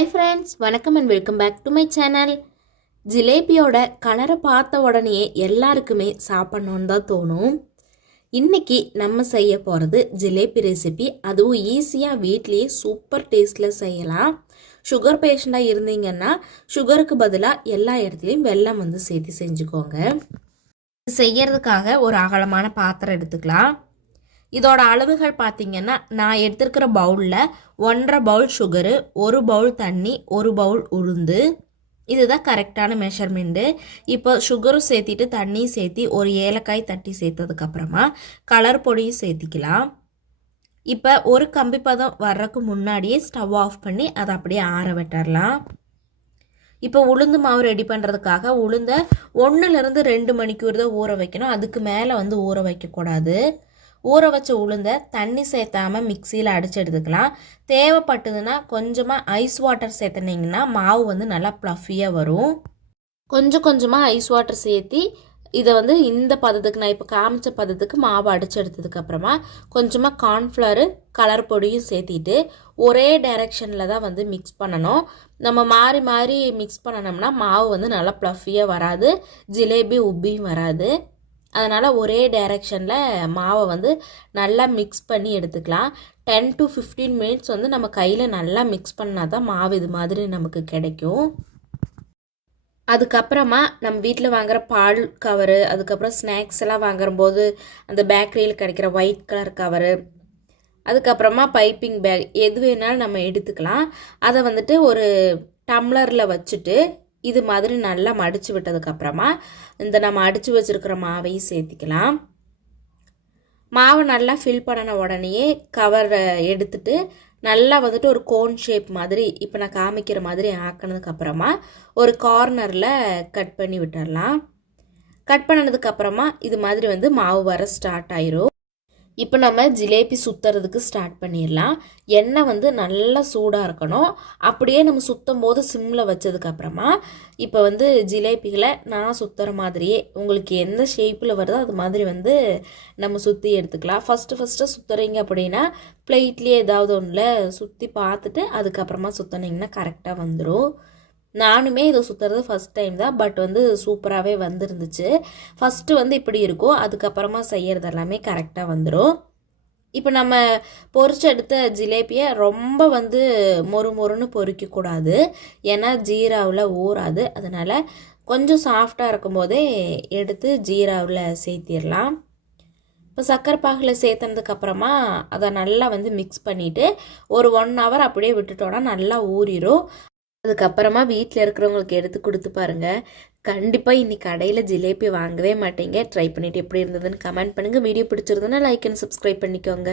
Hi friends, வணக்கம் and welcome back to my channel. ஜிலேபியோட கலரை பார்த்த உடனே எல்லாருக்குமே சாப்பிட்ணுன்னு தான் தோணும். இன்றைக்கி நம்ம செய்ய போகிறது ஜிலேபி ரெசிபி. அதுவும் ஈஸியாக வீட்லேயே சூப்பர் டேஸ்ட்டில் செய்யலாம். சுகர் பேஷண்ட்டாக இருந்தீங்கன்னா சுகருக்கு பதிலாக எல்லா இடத்துலையும் வெல்லம் சேர்த்து செஞ்சுக்கோங்க. செய்யறதுக்காக ஒரு அகலமான பாத்திரம் எடுத்துக்கலாம். இதோட அளவுகள் பார்த்திங்கன்னா, நான் எடுத்துருக்கிற பவுலில் 1.5 பவுல் சுகரு, 1 பவுல் தண்ணி, 1 பவுல் உளுந்து, இதுதான் கரெக்டான மெஷர்மெண்ட்டு. இப்போ சுகரும் சேர்த்திட்டு தண்ணியும் சேர்த்தி ஒரு ஏலக்காய் தட்டி சேர்த்ததுக்கப்புறமா கலர் பொடியும் சேர்த்திக்கலாம். இப்போ ஒரு கம்பி பதம் வர்றதுக்கு முன்னாடியே ஸ்டவ் ஆஃப் பண்ணி அதை அப்படியே ஆற விட்டுறலாம். இப்போ உளுந்து மாவு ரெடி பண்ணுறதுக்காக உளுந்த 1லேருந்து 2 மணிக்கூர் தான் ஊற வைக்கணும். அதுக்கு மேலே ஊற வைக்கக்கூடாது. ஊற வச்ச உளுந்த தண்ணி சேர்த்தாமல் மிக்சியில் அடித்து எடுத்துக்கலாம். தேவைப்பட்டதுன்னா கொஞ்சமாக ஐஸ் வாட்டர் சேர்த்துனீங்கன்னா மாவு நல்லா ப்ளஃபியாக வரும். கொஞ்சம் கொஞ்சமாக ஐஸ் வாட்டர் சேர்த்தி இதை இந்த பதத்துக்கு, நான் இப்போ காமிச்ச பதத்துக்கு மாவு அடித்து எடுத்ததுக்கப்புறமா கொஞ்சமாக கார்ன்ஃப்ளவரு கலர் பொடியும் சேர்த்திட்டு ஒரே டைரெக்ஷனில் தான் மிக்ஸ் பண்ணணும். நம்ம மாறி மாறி மிக்ஸ் பண்ணணும்னா மாவு நல்லா ப்ளஃபியாக வராது, ஜிலேபி உப்பியும் வராது. அதனால் ஒரே டைரெக்ஷனில் மாவை நல்லா மிக்ஸ் பண்ணி எடுத்துக்கலாம். 10 to 15 மினிட்ஸ் நம்ம கையில் நல்லா மிக்ஸ் பண்ணால் தான் மாவு இது மாதிரி நமக்கு கிடைக்கும். அதுக்கப்புறமா நம்ம வீட்டில் வாங்குகிற பால் கவரு, அதுக்கப்புறம் ஸ்நாக்ஸ் எல்லாம் வாங்கும்போது அந்த பேக்கரியில் கிடைக்கிற ஒயிட் கலர் கவரு, அதுக்கப்புறமா பைப்பிங் பேக், எது வேணாலும் நம்ம எடுத்துக்கலாம். அதை ஒரு டம்ளரில் வச்சுட்டு இது மாதிரி நல்லா மடித்து விட்டதுக்கப்புறமா நம்ம அடித்து வச்சுருக்கிற மாவையும் சேர்த்திக்கலாம். மாவை நல்லா ஃபில் பண்ணின உடனேயே கவரை எடுத்துட்டு நல்லா ஒரு கோன் ஷேப் மாதிரி இப்போ நான் காமிக்கிற மாதிரி ஆக்கினதுக்கப்புறமா ஒரு கார்னரில் கட் பண்ணி விட்டுடலாம். கட் பண்ணினதுக்கப்புறமா இது மாதிரி மாவு வர ஸ்டார்ட் ஆயிரும். இப்போ நம்ம ஜிலேபி சுற்றுறதுக்கு ஸ்டார்ட் பண்ணிடலாம். எண்ணெய் நல்லா சூடாக இருக்கணும். அப்படியே நம்ம சுற்றும் போது சிம்மில் வச்சதுக்கப்புறமா இப்போ ஜிலேபிகளை நான் சுற்றுற மாதிரியே உங்களுக்கு எந்த ஷேப்பில் வருதோ அது மாதிரி நம்ம சுற்றி எடுத்துக்கலாம். ஃபஸ்ட்டு சுற்றுறீங்க அப்படின்னா பிளேட்லேயே ஏதாவது ஒன்றில் சுற்றி பார்த்துட்டு அதுக்கப்புறமா சுற்றினீங்கன்னா கரெக்டாக வந்துடும். நானுமே இதை சுற்றுறது ஃபஸ்ட் டைம் தான், பட் சூப்பராகவே வந்துருந்துச்சு. ஃபஸ்ட்டு இப்படி இருக்கும், அதுக்கப்புறமா செய்கிறது எல்லாமே கரெக்டாக வந்துடும். இப்போ நம்ம பொரிச்சு எடுத்த ஜிலேபியை ரொம்ப மொறு மொறுன்னு பொரிக்கக்கூடாது, ஏன்னா ஜீராவில் ஊறாது. அதனால் கொஞ்சம் சாஃப்டாக இருக்கும்போதே எடுத்து ஜீராவில் சேர்த்திடலாம். இப்போ சர்க்கரை பாகில் சேர்த்ததுக்கப்புறமா அதை நல்லா மிக்ஸ் பண்ணிவிட்டு ஒரு 1 hour அப்படியே விட்டுட்டோன்னா நல்லா ஊறிடும். அதுக்கப்புறமா வீட்டில் இருக்கிறவங்களுக்கு எடுத்து கொடுத்து பாருங்கள். கண்டிப்பாக இன்னைக்கு கடையில் ஜிலேபி வாங்கவே மாட்டீங்க. ட்ரை பண்ணிவிட்டு எப்படி இருந்ததுன்னு கமெண்ட் பண்ணுங்கள். வீடியோ பிடிச்சிருந்ததுன்னா லைக் அண்ட் சப்ஸ்கிரைப் பண்ணிக்கோங்க.